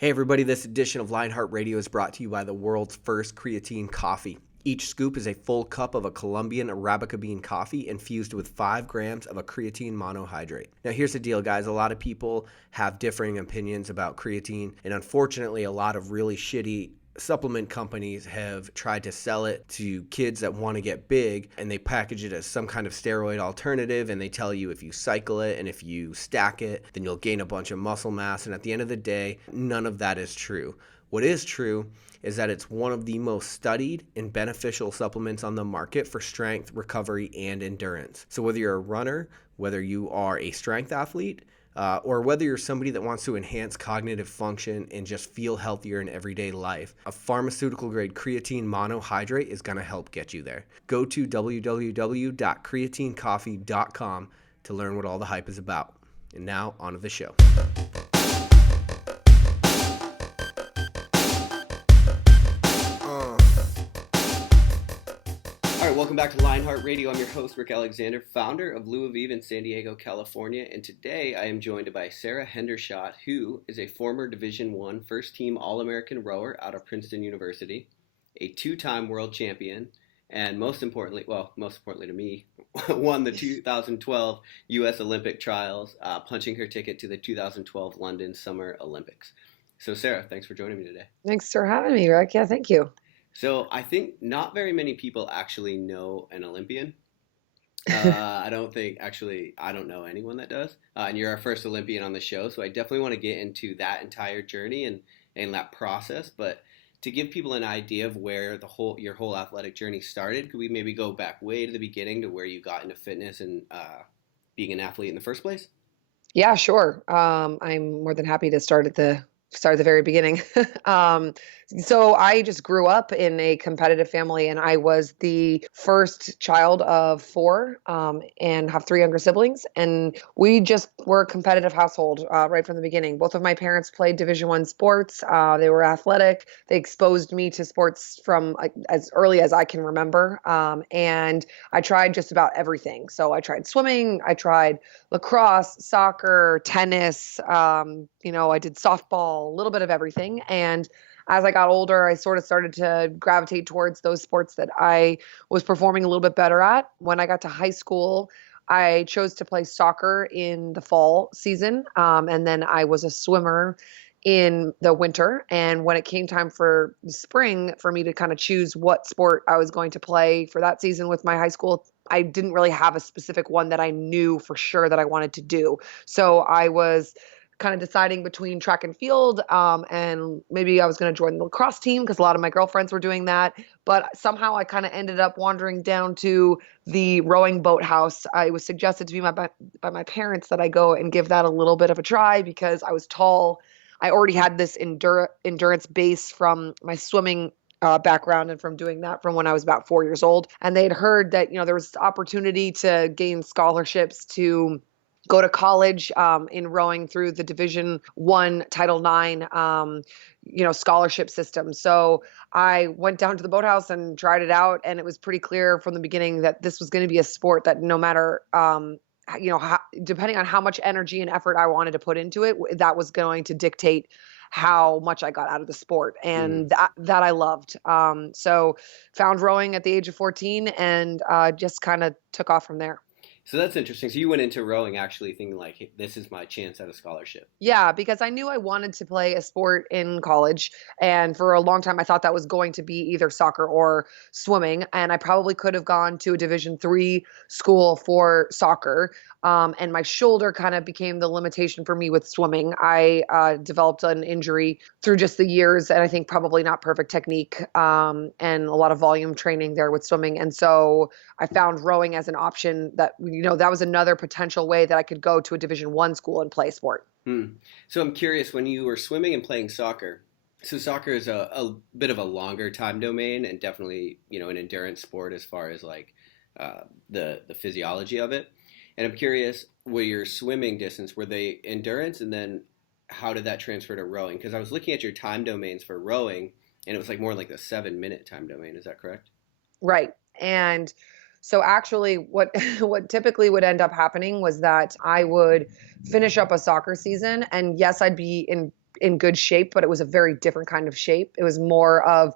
Hey everybody, this edition of Lionheart Radio is brought to you by the world's first creatine coffee. Each scoop is a full cup of a Colombian Arabica bean coffee infused with 5 grams of a creatine monohydrate. Now here's the deal, guys. A lot of people have differing opinions about creatine, and unfortunately a lot of really shitty supplement companies have tried to sell it to kids that want to get big, and they package it as some kind of steroid alternative, and they tell you if you cycle it and if you stack it, then you'll gain a bunch of muscle mass. And at the end of the day, none of that is true. What is true is that it's one of the most studied and beneficial supplements on the market for strength, recovery, and endurance. So whether you're a runner, whether you are a strength athlete, or whether you're somebody that wants to enhance cognitive function and just feel healthier in everyday life, a pharmaceutical-grade creatine monohydrate is going to help get you there. Go to www.creatinecoffee.com to learn what all the hype is about. And now, on to the show. Welcome back to Lionheart Radio. I'm your host, Rick Alexander, founder of Lou Aviv in San Diego, California. And today I am joined by Sara Hendershot, who is a former Division I first-team All-American rower out of Princeton University, a 2-time world champion, and most importantly to me, won the 2012 U.S. Olympic trials, punching her ticket to the 2012 London Summer Olympics. So Sara, thanks for joining me today. Thanks for having me, Rick. Yeah, thank you. So I think not very many people actually know an Olympian. I don't know anyone that does. And you're our first Olympian on the show, so I definitely want to get into that entire journey and that process. But to give people an idea of where your whole athletic journey started, could we maybe go back way to the beginning to where you got into fitness and being an athlete in the first place? Yeah, sure. I'm more than happy to start at the very beginning. So I just grew up in a competitive family, and I was the first child of 4, and have 3 younger siblings. And we just were a competitive household right from the beginning. Both of my parents played Division I sports. They were athletic. They exposed me to sports from as early as I can remember. And I tried just about everything. So I tried swimming. I tried lacrosse, soccer, tennis. I did softball, a little bit of everything. And as I got older, I sort of started to gravitate towards those sports that I was performing a little bit better at. When I got to high school, I chose to play soccer in the fall season. And then I was a swimmer in the winter. And when it came time for the spring for me to kind of choose what sport I was going to play for that season with my high school, I didn't really have a specific one that I knew for sure that I wanted to do. So I was kind of deciding between track and field, and maybe I was going to join the lacrosse team because a lot of my girlfriends were doing that. But somehow I kind of ended up wandering down to the rowing boathouse. It was suggested to me by my parents that I go and give that a little bit of a try because I was tall. I already had this endurance base from my swimming background and from doing that from when I was about 4 years old. And they had heard that, there was opportunity to gain scholarships to go to college in rowing through the Division I Title IX, scholarship system. So I went down to the boathouse and tried it out. And it was pretty clear from the beginning that this was going to be a sport that no matter, depending on how much energy and effort I wanted to put into it, that was going to dictate how much I got out of the sport. And that I loved. So found rowing at the age of 14 and just kind of took off from there. So that's interesting. So you went into rowing actually thinking like, hey, this is my chance at a scholarship. Yeah, because I knew I wanted to play a sport in college. And for a long time, I thought that was going to be either soccer or swimming. And I probably could have gone to a Division III school for soccer. And my shoulder kind of became the limitation for me with swimming. I developed an injury through just the years, and I think probably not perfect technique, and a lot of volume training there with swimming. And so I found rowing as an option that, that was another potential way that I could go to a Division I school and play sport. So I'm curious, when you were swimming and playing soccer, so soccer is a bit of a longer time domain and definitely, an endurance sport as far as like the physiology of it. And I'm curious, were your swimming distance, were they endurance? And then how did that transfer to rowing? Because I was looking at your time domains for rowing, and it was like more like the 7-minute time domain. Is that correct? Right. And so actually what typically would end up happening was that I would finish up a soccer season, and yes, I'd be in good shape, but it was a very different kind of shape. It was more of,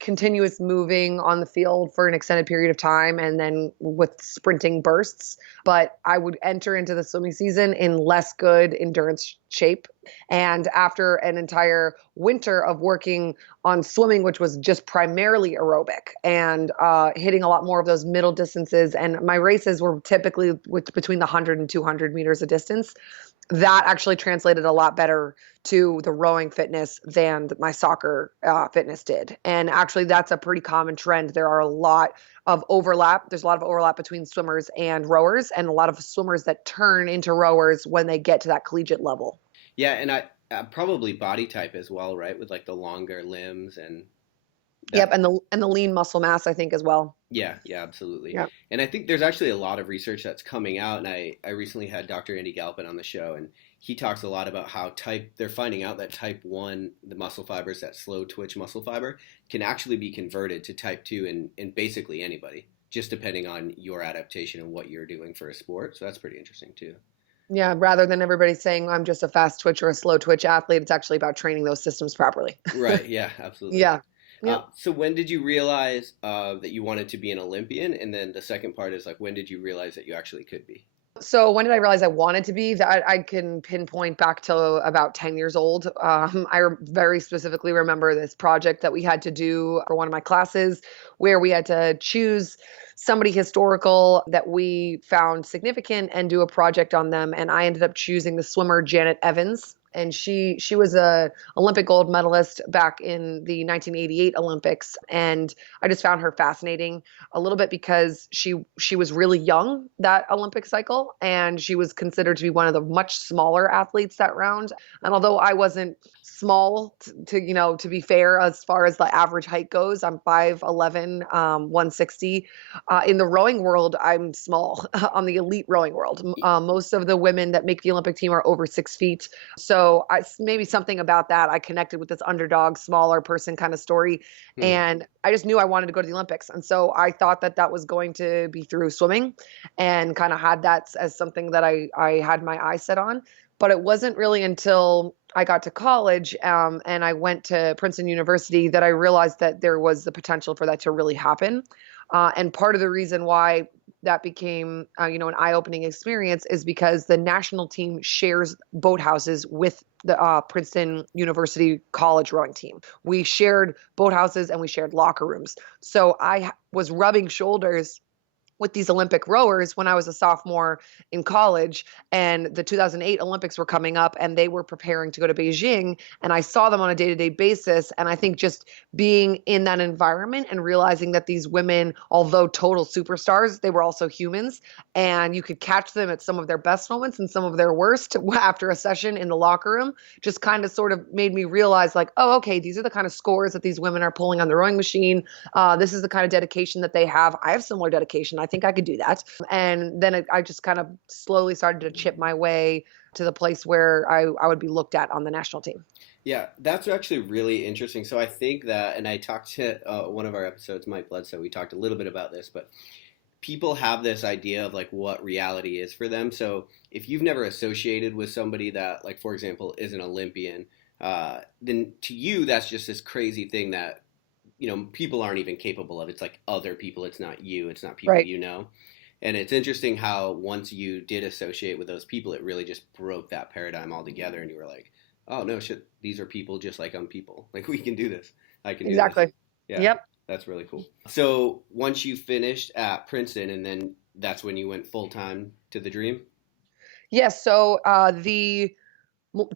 continuous moving on the field for an extended period of time and then with sprinting bursts. But I would enter into the swimming season in less good endurance shape. And after an entire winter of working on swimming, which was just primarily aerobic and hitting a lot more of those middle distances, and my races were typically between the 100 and 200 meters of distance, that actually translated a lot better to the rowing fitness than my soccer fitness did. And actually, that's a pretty common trend. There are a lot of overlap. There's a lot of overlap between swimmers and rowers, and a lot of swimmers that turn into rowers when they get to that collegiate level. Yeah, and I probably body type as well, right? With like the longer limbs and Yep, that. and the lean muscle mass, I think, as well. Yeah, yeah, absolutely. Yeah. And I think there's actually a lot of research that's coming out, and I recently had Dr. Andy Galpin on the show, and he talks a lot about how they're finding out that type 1, the muscle fibers, that slow twitch muscle fiber, can actually be converted to type 2 in basically anybody, just depending on your adaptation and what you're doing for a sport. So that's pretty interesting too. Yeah, rather than everybody saying I'm just a fast twitch or a slow twitch athlete, it's actually about training those systems properly. Right, yeah, absolutely. Yeah. Yep. So when did you realize that you wanted to be an Olympian? And then the second part is like, when did you realize that you actually could be? So when did I realize I wanted to be? That I can pinpoint back to about 10 years old. Very specifically remember this project that we had to do for one of my classes where we had to choose somebody historical that we found significant and do a project on them. And I ended up choosing the swimmer Janet Evans. And she was a Olympic gold medalist back in the 1988 Olympics. And I just found her fascinating a little bit because she was really young that Olympic cycle, and she was considered to be one of the much smaller athletes that round. And although I wasn't small to be fair, as far as the average height goes, I'm 5'11", 160. In the rowing world, I'm small on the elite rowing world. Most of the women that make the Olympic team are over 6 feet. So maybe something about that. I connected with this underdog, smaller person kind of story. And I just knew I wanted to go to the Olympics. And so I thought that was going to be through swimming, and kind of had that as something that I had my eye set on. But it wasn't really until I got to college and I went to Princeton University that I realized that there was the potential for that to really happen. And part of the reason why that became, an eye-opening experience is because the national team shares boathouses with the Princeton University college rowing team. We shared boathouses and we shared locker rooms. So I was rubbing shoulders with these Olympic rowers when I was a sophomore in college, and the 2008 Olympics were coming up and they were preparing to go to Beijing, and I saw them on a day-to-day basis. And I think just being in that environment and realizing that these women, although total superstars, they were also humans, and you could catch them at some of their best moments and some of their worst after a session in the locker room, just kind of sort of made me realize like, oh, okay, these are the kind of scores that these women are pulling on the rowing machine. This is the kind of dedication that they have. I have similar dedication. I think I could do that. And then I just kind of slowly started to chip my way to the place where I would be looked at on the national team. Yeah, that's actually really interesting. So I think that, and I talked to one of our episodes, Mike Bledsoe, we talked a little bit about this, but people have this idea of like what reality is for them. So if you've never associated with somebody that, like, for example, is an Olympian, then to you, that's just this crazy thing that people aren't even capable of. It's like other people. It's not you. It's not people Right. you know. And it's interesting how once you did associate with those people, it really just broke that paradigm altogether. And you were like, oh, no, shit, these are people just like I'm people. Like, we can do this. I can do Exactly. this. Yeah. Yep. That's really cool. So once you finished at Princeton, and then that's when you went full time to the Dream? Yes. So the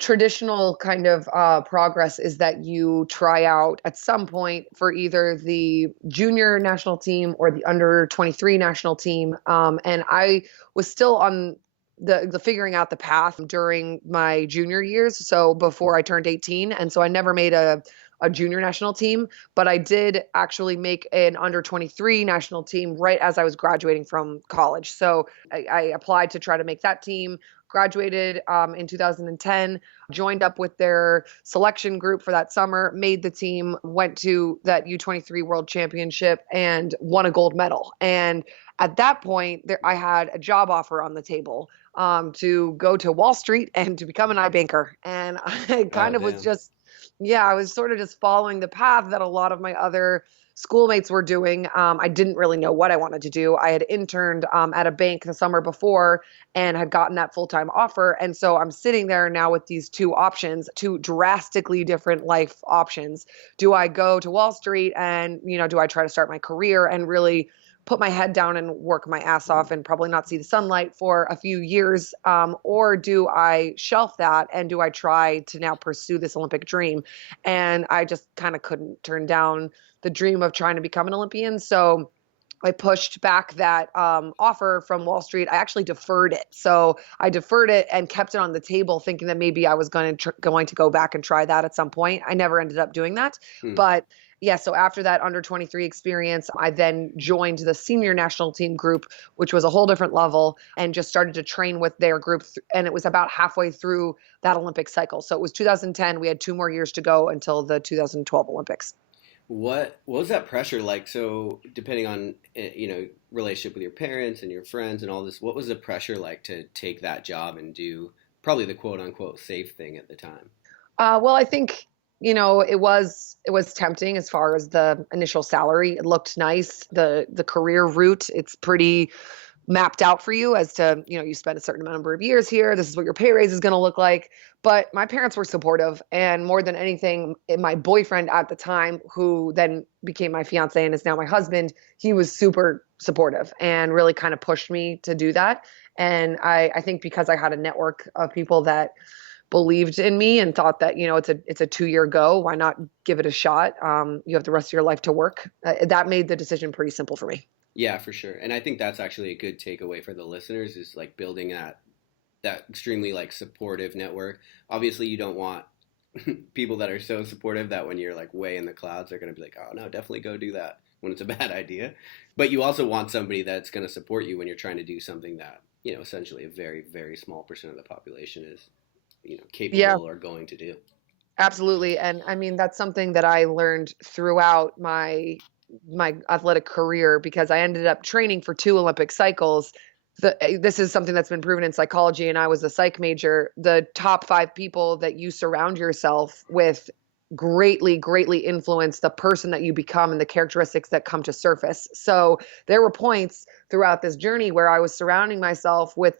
traditional kind of progress is that you try out at some point for either the junior national team or the under 23 national team. And I was still on the figuring out the path during my junior years. So before I turned 18. And so I never made a junior national team, but I did actually make an under 23 national team right as I was graduating from college. So I applied to try to make that team, graduated in 2010, joined up with their selection group for that summer, made the team, went to that U23 World Championship and won a gold medal. And at that point, I had a job offer on the table to go to Wall Street and to become an iBanker. And I Oh, kind of was damn. just, yeah, I was sort of just following the path that a lot of my other schoolmates were doing. I didn't really know what I wanted to do. I had interned at a bank the summer before and had gotten that full-time offer. And so I'm sitting there now with these two options, two drastically different life options. Do I go to Wall Street and, do I try to start my career and really put my head down and work my ass off and probably not see the sunlight for a few years? Or do I shelf that and do I try to now pursue this Olympic dream? And I just kind of couldn't turn down the dream of trying to become an Olympian. So I pushed back that offer from Wall Street. I actually deferred it. So I deferred it and kept it on the table, thinking that maybe I was going to go back and try that at some point. I never ended up doing that. Hmm. But yeah, so after that under 23 experience, I then joined the senior national team group, which was a whole different level, and just started to train with their group. And it was about halfway through that Olympic cycle. So it was 2010. We had 2 more years to go until the 2012 Olympics. What was that pressure like? So depending on relationship with your parents and your friends and all this, what was the pressure like to take that job and do probably the quote unquote safe thing at the time? Well, I think, it was tempting as far as the initial salary. It looked nice. The career route, it's pretty mapped out for you as to, you spend a certain number of years here. This is what your pay raise is going to look like. But my parents were supportive. And more than anything, my boyfriend at the time, who then became my fiance and is now my husband, he was super supportive and really kind of pushed me to do that. And I think because I had a network of people that believed in me and thought that, it's a 2-year go, why not give it a shot? You have the rest of your life to work. That made the decision pretty simple for me. Yeah, for sure. And I think that's actually a good takeaway for the listeners is like building that extremely like supportive network. Obviously, you don't want people that are so supportive that when you're like way in the clouds, they're going to be like, "Oh, no, definitely go do that," when it's a bad idea. But you also want somebody that's going to support you when you're trying to do something that, essentially a very, very small percent of the population is, Yeah, capable or going to do. absolutely. And I mean, that's something that I learned throughout my athletic career because I ended up training for 2 Olympic cycles. This is something that's been proven in psychology, and I was a psych major. The top 5 people that you surround yourself with greatly, greatly influence the person that you become and the characteristics that come to surface. So there were points throughout this journey where I was surrounding myself with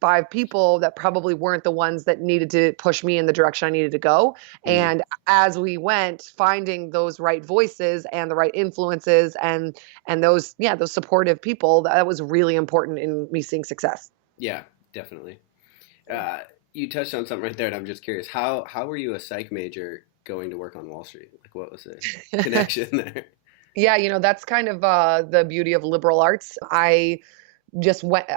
5 people that probably weren't the ones that needed to push me in the direction I needed to go. Mm-hmm. And as we went, finding those right voices and the right influences and those supportive people, that was really important in me seeing success. Yeah, definitely. You touched on something right there, and I'm just curious. How were you a psych major going to work on Wall Street? Like, what was the connection there? Yeah, that's kind of the beauty of liberal arts. I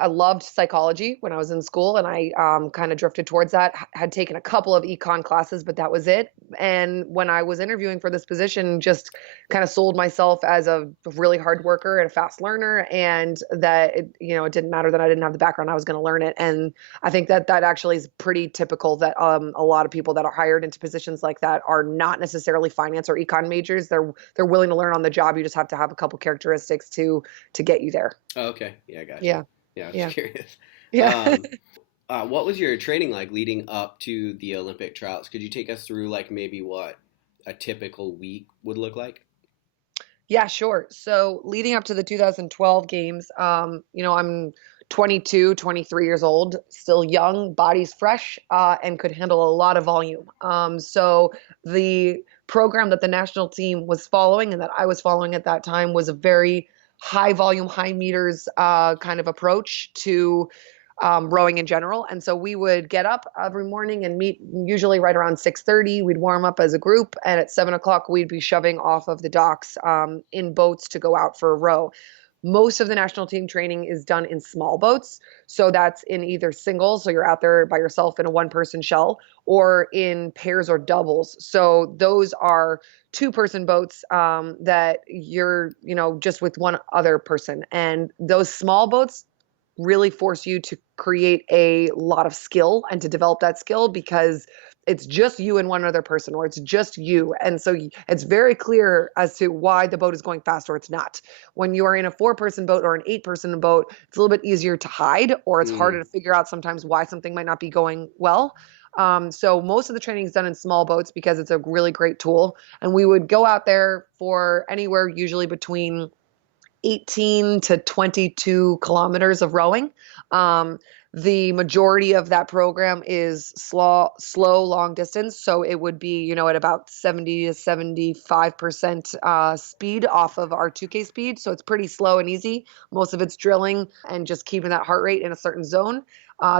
loved psychology when I was in school, and I kind of drifted towards that. Had taken a couple of econ classes, but that was it. And when I was interviewing for this position, just kind of sold myself as a really hard worker and a fast learner, and that it didn't matter that I didn't have the background; I was going to learn it. And I think that actually is pretty typical that a lot of people that are hired into positions like that are not necessarily finance or econ majors. They're willing to learn on the job. You just have to have a couple characteristics to get you there. Oh, okay. Yeah, gotcha. Yeah. Yeah, I was Yeah. just curious. Yeah. What was your training like leading up to the Olympic trials? Could you take us through like maybe what a typical week would look like? Yeah, sure. So leading up to the 2012 games, I'm 22, 23 years old, still young, body's fresh, and could handle a lot of volume. So the program that the national team was following and that I was following at that time was a very high volume, high meters kind of approach to rowing in general. And so we would get up every morning and meet usually right around 6:30. We'd warm up as a group, and at 7 o'clock we'd be shoving off of the docks in boats to go out for a row. Most of the national team training is done in small boats. So that's in either singles, so you're out there by yourself in a 1-person shell, or in pairs or doubles. So those are 2-person boats that you're, just with one other person. And those small boats really force you to create a lot of skill and to develop that skill because it's just you and one other person, or it's just you. And so it's very clear as to why the boat is going fast or it's not. When you are in a 4-person boat or an 8-person boat, it's a little bit easier to hide, or it's harder to figure out sometimes why something might not be going well. So most of the training is done in small boats because it's a really great tool. And we would go out there for anywhere usually between 18 to 22 kilometers of rowing. The majority of that program is slow, long distance. So it would be, at about 70 to 75% speed off of our 2K speed. So it's pretty slow and easy. Most of it's drilling and just keeping that heart rate in a certain zone.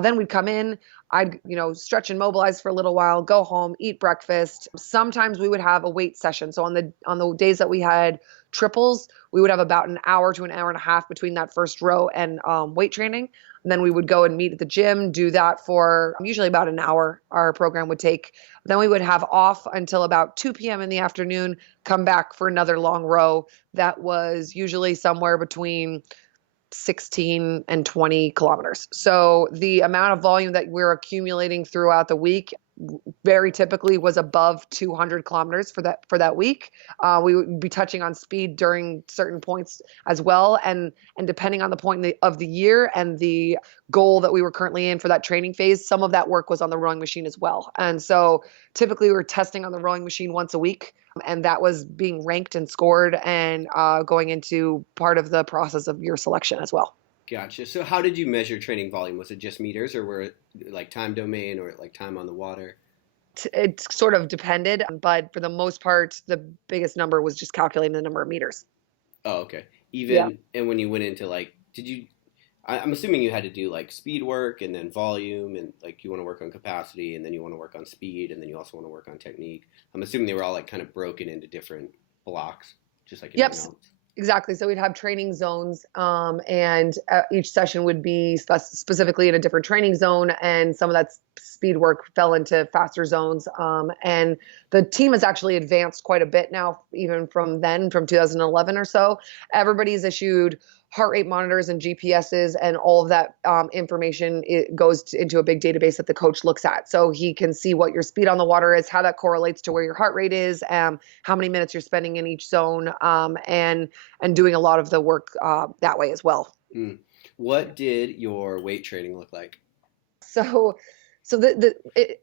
Then we'd come in, I'd, stretch and mobilize for a little while, go home, eat breakfast. Sometimes we would have a weight session. So on the days that we had triples, we would have about an hour to an hour and a half between that first row and weight training. And then we would go and meet at the gym, do that for usually about an hour, our program would take. Then we would have off until about 2 p.m. in the afternoon, come back for another long row that was usually somewhere between 16 and 20 kilometers. So the amount of volume that we're accumulating throughout the week very typically was above 200 kilometers for that week. We would be touching on speed during certain points as well, and depending on the point of the year and the goal that we were currently in for that training phase, some of that work was on the rowing machine as well. And so typically we were testing on the rowing machine once a week, and that was being ranked and scored and going into part of the process of your selection as well. Gotcha. So how did you measure training volume? Was it just meters, or were it like time domain, or like time on the water? It sort of depended, but for the most part, the biggest number was just calculating the number of meters. Oh, okay. Yeah. And when you went into like, I'm assuming you had to do like speed work and then volume, and like you want to work on capacity and then you want to work on speed and then you also want to work on technique. I'm assuming they were all like kind of broken into different blocks, just like Yep. anything else. Exactly. So we'd have training zones, and each session would be specifically in a different training zone, and some of that speed work fell into faster zones. And the team has actually advanced quite a bit now, even from 2011 or so. Everybody's issued heart rate monitors and GPSs, and all of that information, it goes into a big database that the coach looks at. So he can see what your speed on the water is, how that correlates to where your heart rate is, how many minutes you're spending in each zone, and doing a lot of the work that way as well. What did your weight training look like? So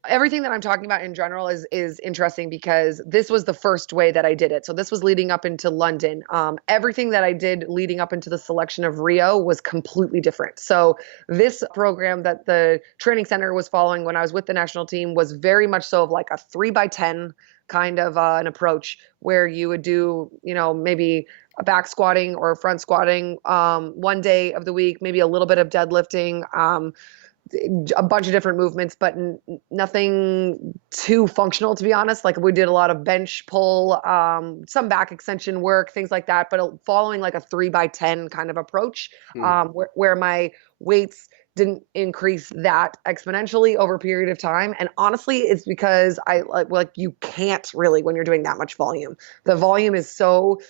everything that I'm talking about in general is interesting because this was the first way that I did it. So this was leading up into London. Everything that I did leading up into the selection of Rio was completely different. So this program that the training center was following when I was with the national team was very much so of like a 3x10 kind of an approach, where you would do, maybe a back squatting or front squatting one day of the week, maybe a little bit of deadlifting, a bunch of different movements, but nothing too functional, to be honest. Like we did a lot of bench pull, some back extension work, things like that, but following like a 3x10 kind of approach, where my weights didn't increase that exponentially over a period of time. And honestly, it's because you can't really, when you're doing that much volume. The volume is so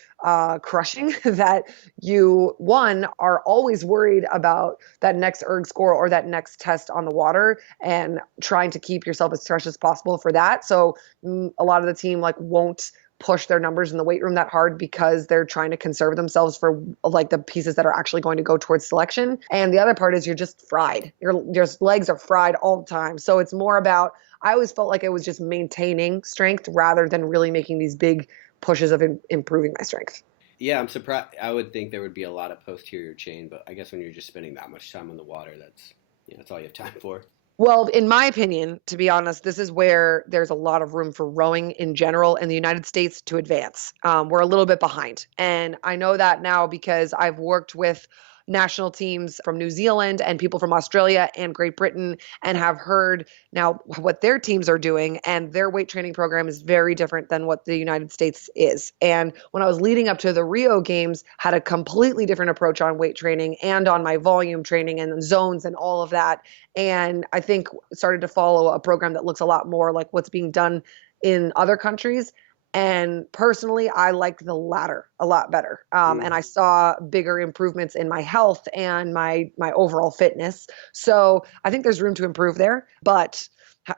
crushing that you, one, are always worried about that next erg score or that next test on the water, and trying to keep yourself as fresh as possible for that. So a lot of the team won't push their numbers in the weight room that hard because they're trying to conserve themselves for like the pieces that are actually going to go towards selection. And the other part is you're just fried. Your legs are fried all the time. So it's more about, I always felt like it was just maintaining strength rather than really making these big pushes of improving my strength. Yeah, I'm surprised. I would think there would be a lot of posterior chain, but I guess when you're just spending that much time on the water, that's all you have time for. Well, in my opinion, to be honest, this is where there's a lot of room for rowing in general in the United States to advance. We're a little bit behind. And I know that now because I've worked with national teams from New Zealand and people from Australia and Great Britain, and have heard now what their teams are doing, and their weight training program is very different than what the United States is. And when I was leading up to the Rio Games, had a completely different approach on weight training and on my volume training and zones and all of that. And I think started to follow a program that looks a lot more like what's being done in other countries. And personally, I liked the latter a lot better. And I saw bigger improvements in my health and my overall fitness. So I think there's room to improve there. But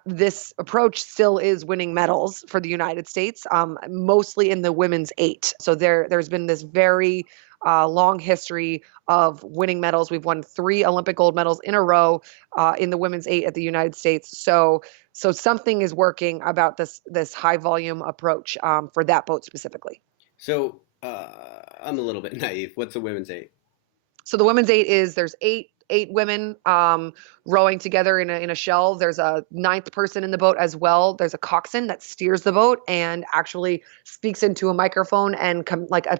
this approach still is winning medals for the United States, mostly in the women's eight. So there's been this very long history of winning medals. We've won 3 Olympic gold medals in a row in the women's eight at the United States. So something is working about this high volume approach for that boat specifically. So I'm a little bit naive. What's the women's eight? So the women's eight is there's eight women rowing together in a shell. There's a ninth person in the boat as well. There's a coxswain that steers the boat and actually speaks into a microphone and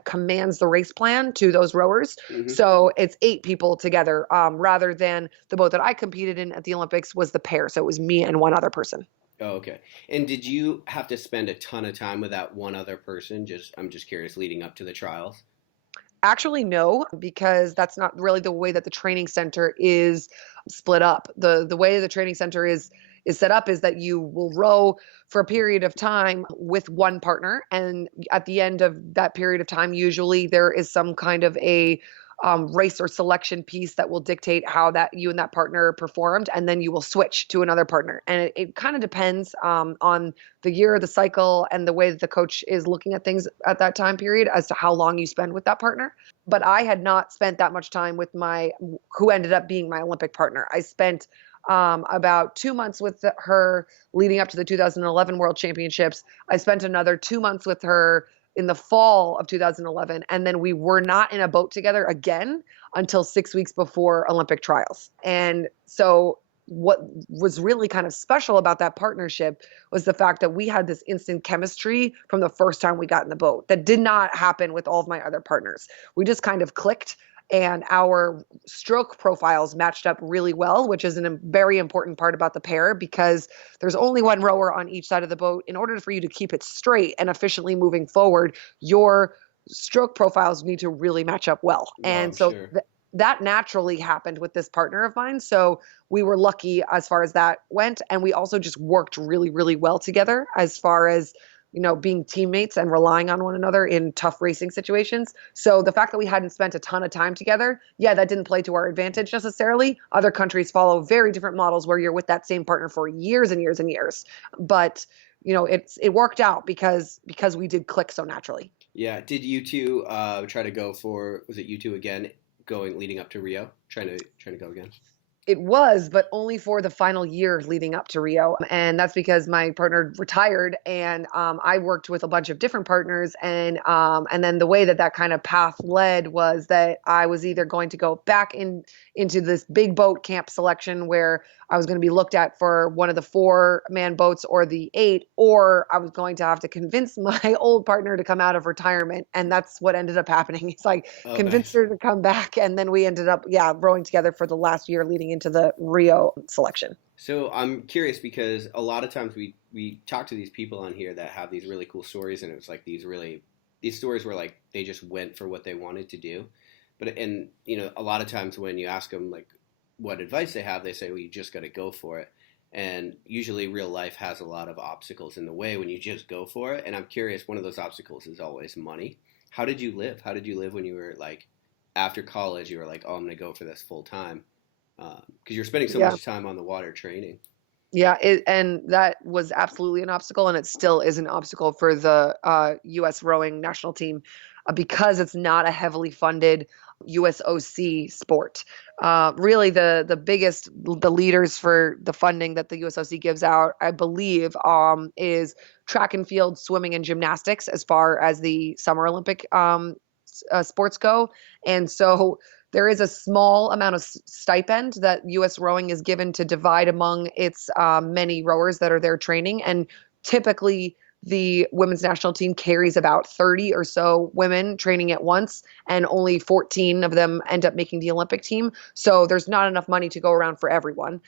commands the race plan to those rowers. Hmm. So it's 8 people together, rather than the boat that I competed in at the Olympics was the pair. So it was me and one other person. Oh, okay. And did you have to spend a ton of time with that one other person? I'm just curious, leading up to the trials. Actually, no, because that's not really the way that the training center is split up. The way the training center is set up is that you will row for a period of time with one partner, and at the end of that period of time, usually there is some kind of a race or selection piece that will dictate how that you and that partner performed, and then you will switch to another partner. And it kind of depends on the year, the cycle, and the way that the coach is looking at things at that time period as to how long you spend with that partner. But I had not spent that much time with who ended up being my Olympic partner. I spent about 2 months with her leading up to the 2011 World Championships. I spent another 2 months with her in the fall of 2011. And then we were not in a boat together again until 6 weeks before Olympic trials. And so what was really kind of special about that partnership was the fact that we had this instant chemistry from the first time we got in the boat that did not happen with all of my other partners. We just kind of clicked, and our stroke profiles matched up really well, which is a very important part about the pair because there's only one rower on each side of the boat. In order for you to keep it straight and efficiently moving forward, your stroke profiles need to really match up well. Oh, And I'm so sure. that naturally happened with this partner of mine. So we were lucky as far as that went. And we also just worked really, really well together as far as being teammates and relying on one another in tough racing situations. So the fact that we hadn't spent a ton of time together, yeah, that didn't play to our advantage necessarily. Other countries follow very different models where you're with that same partner for years and years and years. But it worked out because we did click so naturally. Yeah. Did you two try to go for? Was it you two again going leading up to Rio? Trying to go again. It was, but only for the final year leading up to Rio. And that's because my partner retired, and I worked with a bunch of different partners. And then the way that kind of path led was that I was either going to go back into this big boat camp selection where I was going to be looked at for one of the 4-man boats or the 8, or I was going to have to convince my old partner to come out of retirement. And that's what ended up happening. It's like Oh, convinced nice. her to come back. And then we ended up, yeah, rowing together for the last year leading into the Rio selection. So I'm curious because a lot of times we talk to these people on here that have these really cool stories, and it was like these stories where like they just went for what they wanted to do. But and a lot of times when you ask them like what advice they have, they say, well, you just got to go for it. And usually real life has a lot of obstacles in the way when you just go for it. And I'm curious, one of those obstacles is always money. How did you live? How did you live when you were like after college? You were like, oh, I'm going to go for this full time because you're spending so Yeah. much time on the water training. Yeah, and that was absolutely an obstacle, and it still is an obstacle for the U.S. rowing national team because it's not a heavily funded USOC sport. Really, the leaders for the funding that the USOC gives out, I believe, is track and field, swimming, and gymnastics as far as the Summer Olympic sports go, and so there is a small amount of stipend that U.S. rowing is given to divide among its many rowers that are there training. And typically, the women's national team carries about 30 or so women training at once, and only 14 of them end up making the Olympic team. So there's not enough money to go around for everyone.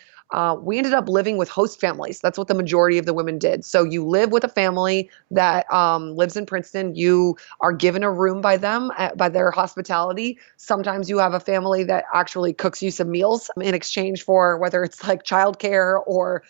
We ended up living with host families. That's what the majority of the women did. So you live with a family that lives in Princeton. You are given a room by them, by their hospitality. Sometimes you have a family that actually cooks you some meals in exchange for whether it's like childcare or,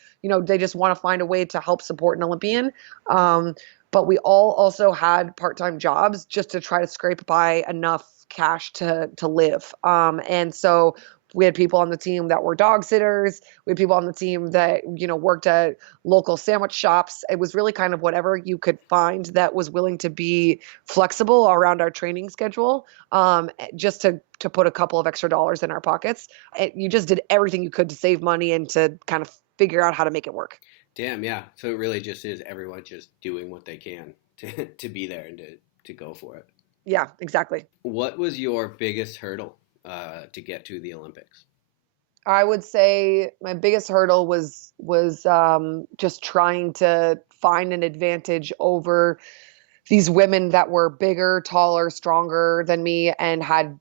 they just want to find a way to help support an Olympian. But we all also had part-time jobs just to try to scrape by enough cash to live. And so We had people on the team that were dog sitters. We had people on the team that, worked at local sandwich shops. It was really kind of whatever you could find that was willing to be flexible around our training schedule, just to put a couple of extra dollars in our pockets. You just did everything you could to save money and to kind of figure out how to make it work. Damn, yeah. So it really just is everyone just doing what they can to be there and to go for it. Yeah, exactly. What was your biggest hurdle to get to the Olympics? I would say my biggest hurdle was just trying to find an advantage over these women that were bigger, taller, stronger than me and had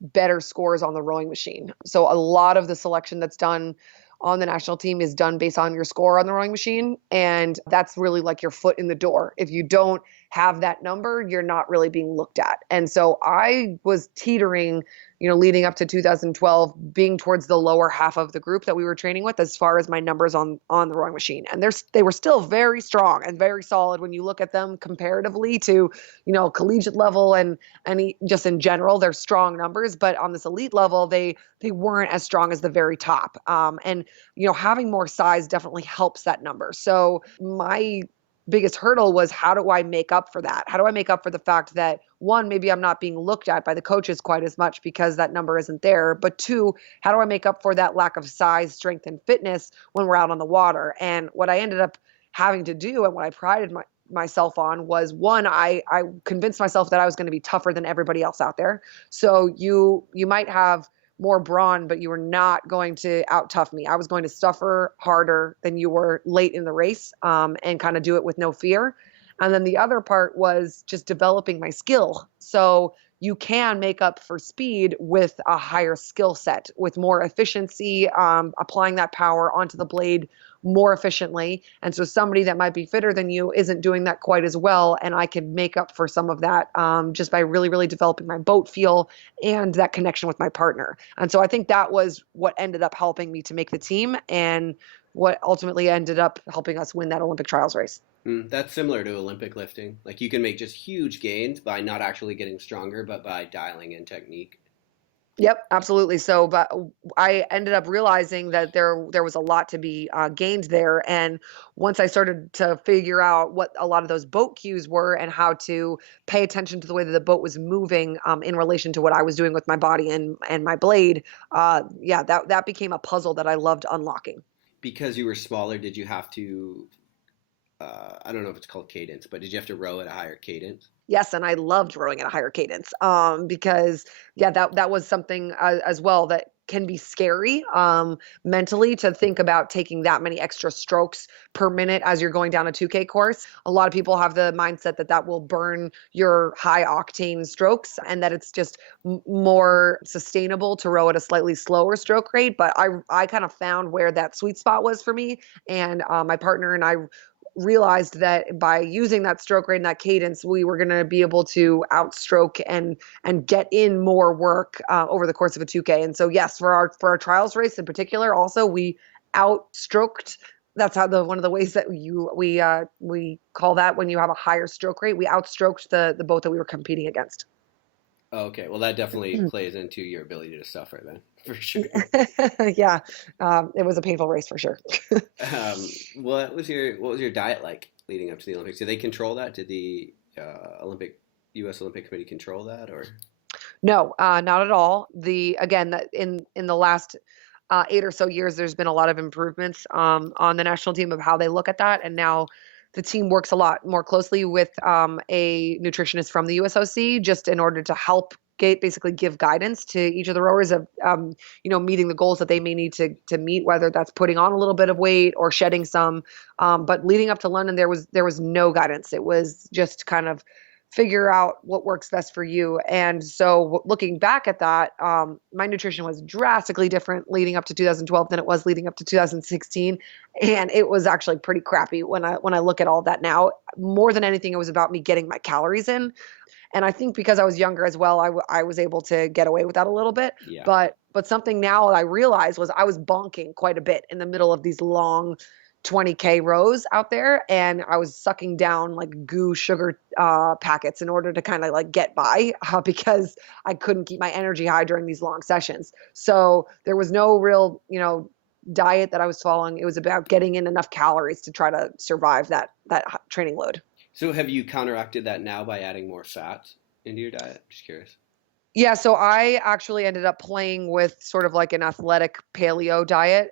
better scores on the rowing machine. So a lot of the selection that's done on the national team is done based on your score on the rowing machine. And that's really like your foot in the door. If you don't have that number, you're not really being looked at. And so I was teetering, leading up to 2012, being towards the lower half of the group that we were training with as far as my numbers on the rowing machine. And they were still very strong and very solid when you look at them comparatively to, collegiate level and just in general, they're strong numbers. But on this elite level, they weren't as strong as the very top. And having more size definitely helps that number. So my biggest hurdle was, how do I make up for that? How do I make up for the fact that, one, maybe I'm not being looked at by the coaches quite as much because that number isn't there, but two, how do I make up for that lack of size, strength, and fitness when we're out on the water? And what I ended up having to do, and what I prided myself on, was, one, I convinced myself that I was going to be tougher than everybody else out there. So you might have more brawn, but you were not going to out tough me. I was going to suffer harder than you were late in the race, and kind of do it with no fear. And then the other part was just developing my skill. So you can make up for speed with a higher skill set, with more efficiency, applying that power onto the blade more efficiently. And so somebody that might be fitter than you isn't doing that quite as well. And I can make up for some of that, just by really, really developing my boat feel and that connection with my partner. And so I think that was what ended up helping me to make the team, and what ultimately ended up helping us win that Olympic trials race. That's similar to Olympic lifting. Like you can make just huge gains by not actually getting stronger, but by dialing in technique. Yep, absolutely. So, but I ended up realizing that there was a lot to be gained there. And once I started to figure out what a lot of those boat cues were and how to pay attention to the way that the boat was moving, in relation to what I was doing with my body and my blade, yeah, that became a puzzle that I loved unlocking. Because you were smaller, did you have to, I don't know if it's called cadence, but did you have to row at a higher cadence? Yes, and I loved rowing at a higher cadence, because yeah, that was something as well that can be scary, mentally, to think about taking that many extra strokes per minute as you're going down a 2K course. A lot of people have the mindset that that will burn your high octane strokes and that it's just more sustainable to row at a slightly slower stroke rate. But I kind of found where that sweet spot was for me, and my partner and I realized that by using that stroke rate and that cadence, we were going to be able to outstroke and get in more work, over the course of a 2K. And so, yes, for our trials race in particular, also we outstroked. That's how one of the ways that we call that when you have a higher stroke rate. We outstroked the boat that we were competing against. Okay, well that definitely plays into your ability to suffer then, for sure. Yeah, it was a painful race for sure. What was your diet like leading up to the Olympics? Did they control that? Did the U.S. Olympic Committee control that, or? No, not at all. Again, that in the last 8 or so years, there's been a lot of improvements, on the national team of how they look at that, and now the team works a lot more closely with, a nutritionist from the USOC, just in order to help basically give guidance to each of the rowers of, meeting the goals that they may need to meet, whether that's putting on a little bit of weight or shedding some. But leading up to London, there was no guidance. It was just kind of figure out what works best for you. And so looking back at that, my nutrition was drastically different leading up to 2012 than it was leading up to 2016. And it was actually pretty crappy when I look at all that now. More than anything, it was about me getting my calories in. And I think because I was younger as well, I was able to get away with that a little bit. Yeah. But something now that I realized was I was bonking quite a bit in the middle of these long 20K rows out there, and I was sucking down like goo sugar packets in order to kind of like get by because I couldn't keep my energy high during these long sessions. So there was no real, diet that I was following. It was about getting in enough calories to try to survive that training load. So have you counteracted that now by adding more fat into your diet? Just curious. Yeah, so I actually ended up playing with sort of like an athletic paleo diet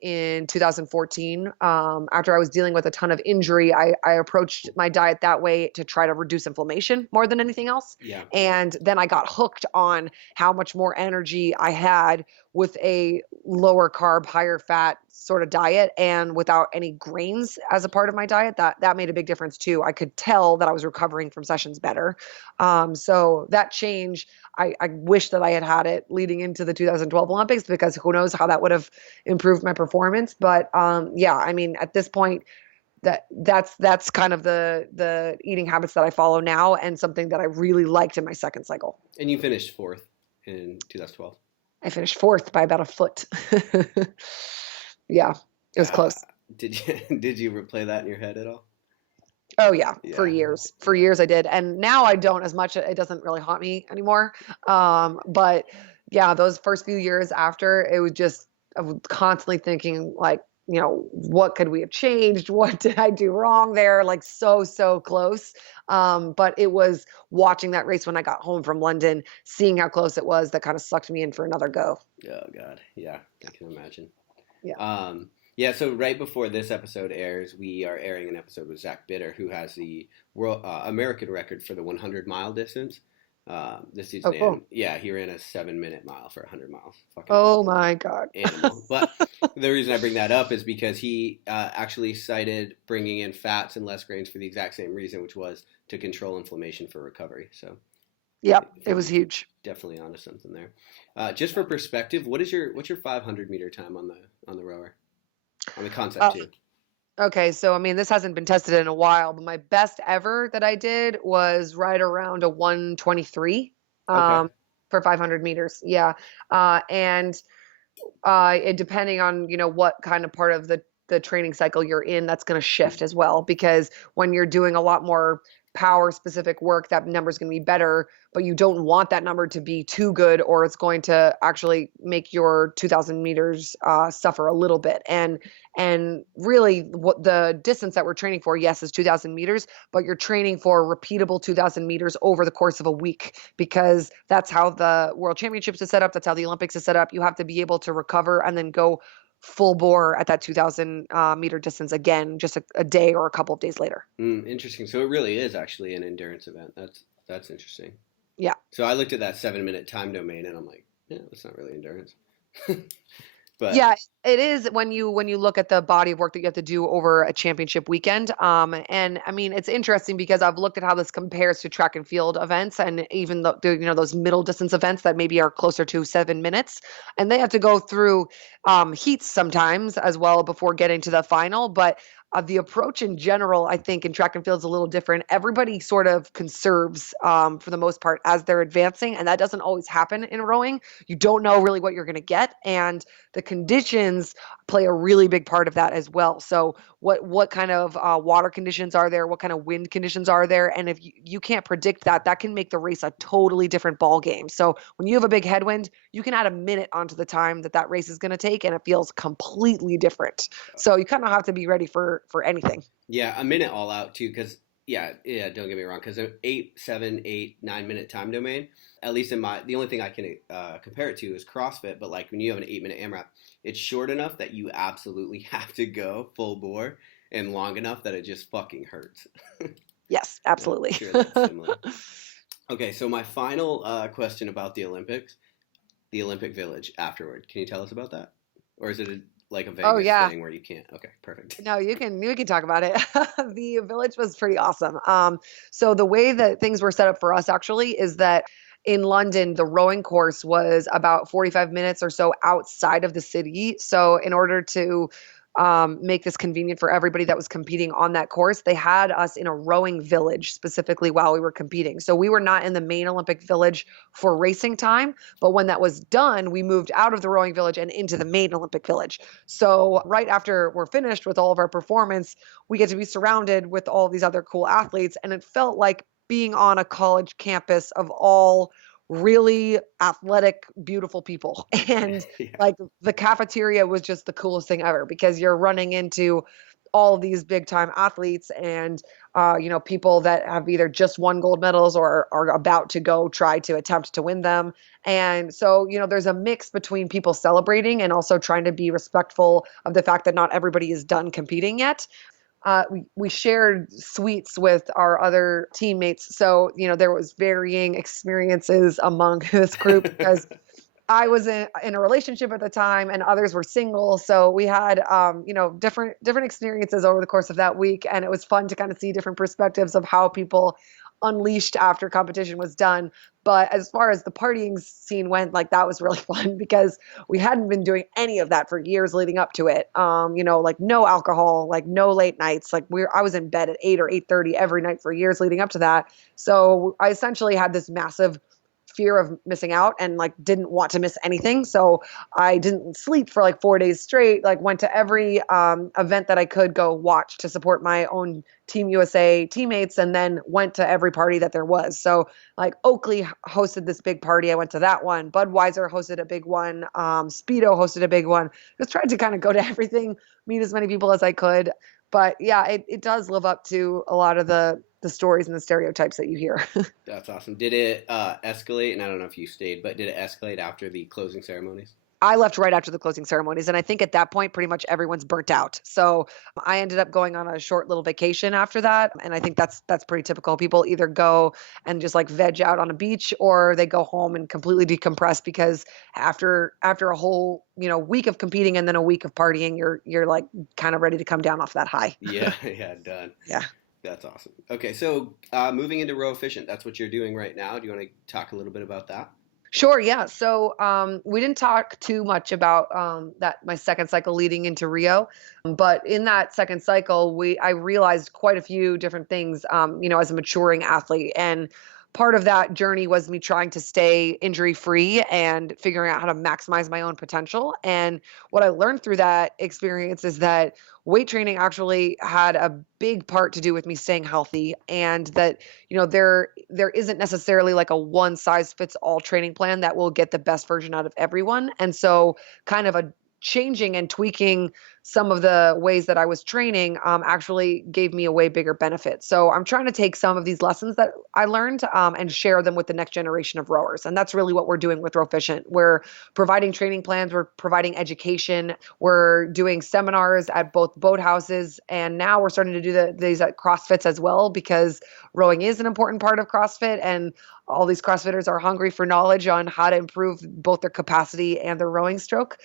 in 2014. After I was dealing with a ton of injury, I approached my diet that way to try to reduce inflammation more than anything else. Yeah. And then I got hooked on how much more energy I had with a lower carb, higher fat sort of diet and without any grains as a part of my diet. That made a big difference too. I could tell that I was recovering from sessions better. So that change, I wish that I had it leading into the 2012 Olympics, because who knows how that would have improved my performance. But yeah, I mean, at this point, that's kind of the eating habits that I follow now, and something that I really liked in my second cycle. And you finished 4th in 2012. I finished 4th by about a foot. Yeah, it was close. Did you replay that in your head at all? Oh yeah, Yeah. for years I did. And now I don't as much. It doesn't really haunt me anymore. But yeah, those first few years after, it was just, I was constantly thinking like, what could we have changed? What did I do wrong there? Like so close. But it was watching that race when I got home from London, seeing how close it was, that kind of sucked me in for another go. Oh God. Yeah, I can imagine. Yeah. Yeah, so right before this episode airs, we are airing an episode with Zach Bitter, who has the world American record for the 100-mile distance. This season, cool. Yeah, he ran a 7-minute mile for 100 miles. Fucking Oh my God. animal. But the reason I bring that up is because he actually cited bringing in fats and less grains for the exact same reason, which was to control inflammation for recovery. So, yep, it was huge. Definitely onto something there. Just for perspective, what's your 500-meter time on the rower? On the concept too. Okay, so I mean, this hasn't been tested in a while, but my best ever that I did was right around a 123 Okay. for 500 meters. Yeah. And it, depending on, what kind of part of the training cycle you're in, that's going to shift as well. Because when you're doing a lot more power specific work, that number is going to be better, but you don't want that number to be too good, or it's going to actually make your 2000 meters suffer a little bit. And really, what the distance that we're training for, yes, is 2000 meters, but you're training for repeatable 2000 meters over the course of a week, because that's how the World Championships is set up. That's how the Olympics is set up. You have to be able to recover and then go full bore at that 2000 meter distance again, just a day or a couple of days later. Interesting. So it really is actually an endurance event. That's interesting. Yeah. So I looked at that 7-minute time domain and I'm like, yeah, that's not really endurance. But yeah, it is when you look at the body of work that you have to do over a championship weekend. And I mean, it's interesting because I've looked at how this compares to track and field events, and even those middle distance events that maybe are closer to 7 minutes, and they have to go through heats sometimes as well before getting to the final. But the approach in general, I think, in track and field is a little different. Everybody sort of conserves for the most part as they're advancing, and that doesn't always happen in rowing. You don't know really what you're going to get, and the conditions play a really big part of that as well. So what kind of water conditions are there? What kind of wind conditions are there? And if you can't predict that, that can make the race a totally different ball game. So when you have a big headwind, you can add a minute onto the time that race is going to take, and it feels completely different. So you kind of have to be ready for anything. Yeah, a minute all out too, because yeah, don't get me wrong, because an 8, 7, 8, 9-minute time domain, at least the only thing I can compare it to is CrossFit, but like when you have an 8-minute AMRAP, it's short enough that you absolutely have to go full bore, and long enough that it just fucking hurts. Yes, absolutely. I'm sure that's similar. Okay, so my final question about the Olympics, the Olympic Village afterward. Can you tell us about that? Or is it like a Vegas thing where you can't? Okay, perfect. No, you can talk about it. The village was pretty awesome. So the way that things were set up for us actually is that in London, the rowing course was about 45 minutes or so outside of the city. So in order to make this convenient for everybody that was competing on that course, they had us in a rowing village specifically while we were competing. So we were not in the main Olympic village for racing time, but when that was done, we moved out of the rowing village and into the main Olympic village. So right after we're finished with all of our performance, we get to be surrounded with all these other cool athletes. And it felt like being on a college campus of all really athletic, beautiful people. And Yeah. like the cafeteria was just the coolest thing ever because you're running into all these big time athletes and people that have either just won gold medals or are about to go try to attempt to win them. And so there's a mix between people celebrating and also trying to be respectful of the fact that not everybody is done competing yet. We shared suites with our other teammates. So, there was varying experiences among this group because I was in a relationship at the time and others were single. So we had, different experiences over the course of that week. And it was fun to kind of see different perspectives of how people unleashed after competition was done. But as far as the partying scene went, like that was really fun because we hadn't been doing any of that for years leading up to it. Like no alcohol, like no late nights. I was in bed at 8 or 8:30 every night for years leading up to that. So I essentially had this massive fear of missing out and like didn't want to miss anything. So I didn't sleep for like 4 days straight, like went to every event that I could go watch to support my own Team USA teammates and then went to every party that there was. So like Oakley hosted this big party. I went to that one. Budweiser hosted a big one. Speedo hosted a big one. Just tried to kind of go to everything, meet as many people as I could. But yeah, it does live up to a lot of the stories and the stereotypes that you hear. That's awesome. Did it escalate? And I don't know if you stayed, but did it escalate after the closing ceremonies? I left right after the closing ceremonies. And I think at that point, pretty much everyone's burnt out. So I ended up going on a short little vacation after that. And I think that's pretty typical. People either go and just like veg out on a beach or they go home and completely decompress because after a whole, week of competing and then a week of partying, you're like kind of ready to come down off that high. Yeah, yeah, done. Yeah. That's awesome. Okay, so moving into row efficient, that's what you're doing right now. Do you want to talk a little bit about that? Sure, yeah. So we didn't talk too much about that my second cycle leading into Rio, but in that second cycle, I realized quite a few different things, as a maturing athlete, and part of that journey was me trying to stay injury free and figuring out how to maximize my own potential. And what I learned through that experience is that weight training actually had a big part to do with me staying healthy, and that there isn't necessarily like a one size fits all training plan that will get the best version out of everyone. And so kind of a changing and tweaking some of the ways that I was training actually gave me a way bigger benefit. So I'm trying to take some of these lessons that I learned and share them with the next generation of rowers. And that's really what we're doing with Rowficient. We're providing training plans, we're providing education, we're doing seminars at both boathouses, and now we're starting to do these at CrossFits as well because rowing is an important part of CrossFit, and all these CrossFitters are hungry for knowledge on how to improve both their capacity and their rowing stroke.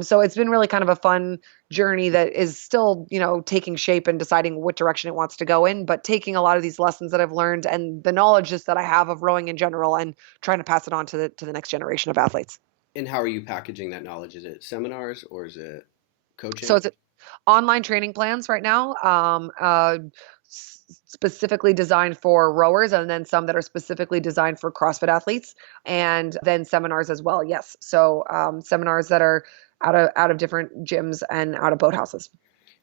So it's been really kind of a fun journey that is still, taking shape and deciding what direction it wants to go in, but taking a lot of these lessons that I've learned and the knowledge just that I have of rowing in general and trying to pass it on to the next generation of athletes. And how are you packaging that knowledge? Is it seminars or is it So coaching? it's online training plans right now, specifically designed for rowers, and then some that are specifically designed for CrossFit athletes, and then seminars as well. Yes, so seminars that are out of different gyms and out of boathouses.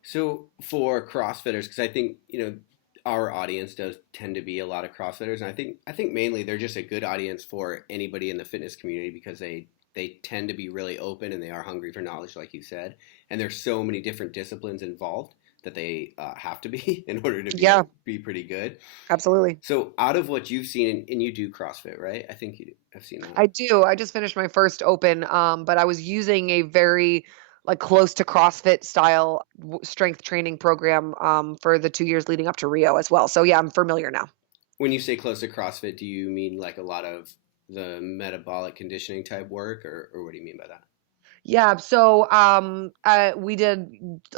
So for CrossFitters, because I think our audience does tend to be a lot of CrossFitters, and I think mainly they're just a good audience for anybody in the fitness community because they tend to be really open and they are hungry for knowledge, like you said. And there's so many different disciplines involved that they have to be in order to Yeah, be pretty good. absolutely. So out of what you've seen, and you do CrossFit, right? I think I've seen that. I do. I just finished my first open, but I was using a very like close to CrossFit style strength training program for the 2 years leading up to Rio as well. So yeah, I'm familiar now. When you say close to CrossFit, do you mean like a lot of the metabolic conditioning type work, or what do you mean by that? Yeah, so we did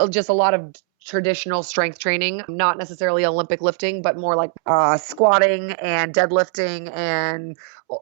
just a lot of traditional strength training, not necessarily Olympic lifting, but more like squatting and deadlifting and